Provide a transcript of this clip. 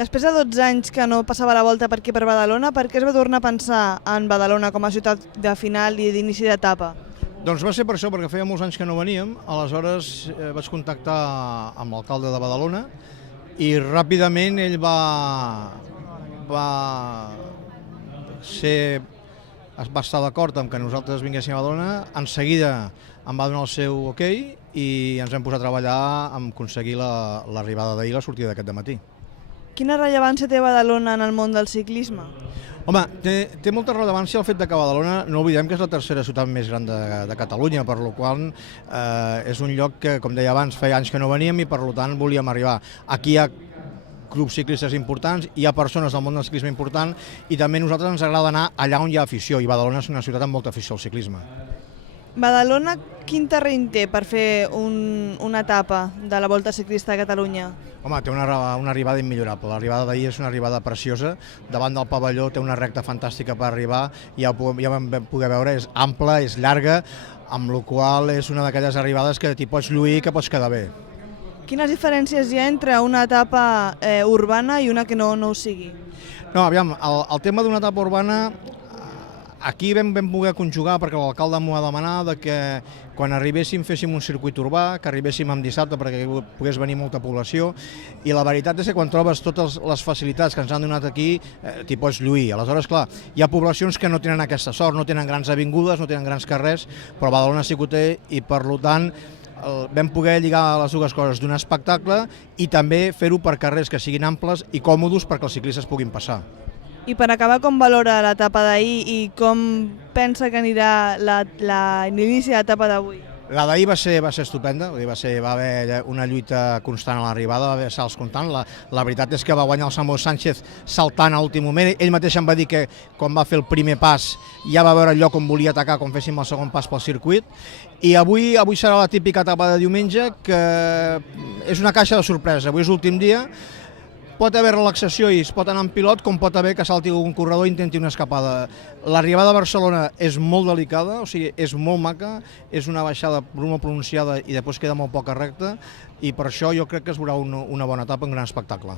Després de 12 anys que no passava la Volta per aquí per Badalona, per què es va tornar a pensar en Badalona com a ciutat de final i d'inici d'etapa? Doncs va ser per això, perquè feia molts anys que no veníem, aleshores vaig contactar amb l'alcalde de Badalona i ràpidament ell va estar d'acord amb que nosaltres vinguéssim a Badalona, en seguida em va donar el seu ok i ens vam posar a treballar en aconseguir l'arribada d'ahir, la sortida d'aquest dematí. Quina rellevància té Badalona en el món del ciclisme? Home, té molta rellevància el fet que Badalona, no oblidem que és la tercera ciutat més gran de Catalunya, per la qual és un lloc que, com deia abans, feia anys que no veníem i per tant volíem arribar. Aquí hi ha grups ciclistes importants, hi ha persones del món del ciclisme important i també a nosaltres ens agrada anar allà on hi ha afició i Badalona és una ciutat amb molta afició al ciclisme. Badalona, quin terreny té per fer una etapa de la Volta Ciclista de Catalunya? Home, té una arribada immillorable. L'arribada d'ahir és una arribada preciosa. Davant del pavelló té una recta fantàstica per arribar. Ja vam poder veure, és ampla, és llarga, amb la qual és una d'aquelles arribades que t'hi pots lluir i que pots quedar bé. Quines diferències hi ha entre una etapa urbana i una que no ho sigui? No, aviam, el tema d'una etapa urbana aquí vam poder conjugar perquè l'alcalde m'ho va demanar que quan arribéssim féssim un circuit urbà, que arribéssim en dissabte perquè pogués venir molta població i la veritat és que quan trobes totes les facilitats que ens han donat aquí t'hi pots lluir. Aleshores, clar, hi ha poblacions que no tenen aquesta sort, no tenen grans avingudes, no tenen grans carrers, però Badalona sí que ho té i per tant vam poder lligar les dues coses, donar espectacle i també fer-ho per carrers que siguin amples i còmodes perquè els ciclistes puguin passar. I per acabar, com valora l'etapa d'ahir i com pensa que anirà l'inici de l'etapa d'avui? La d'ahir va ser estupenda, va haver una lluita constant a l'arribada, va haver salts constants. La veritat és que va guanyar el Samuel Sánchez saltant a l'últim moment. Ell mateix em va dir que quan va fer el primer pas ja va veure el lloc on volia atacar quan féssim el segon pas pel circuit. I avui serà la típica etapa de diumenge, que és una caixa de sorpresa. Avui és l'últim dia. Pot haver relaxació i es pot anar en pilot, com pot haver que salti un corredor i intenti una escapada. L'arribada a Barcelona és molt delicada, o sigui, és molt maca, és una baixada molt pronunciada i després queda molt poca recta i per això jo crec que es veurà una bona etapa, un gran espectacle.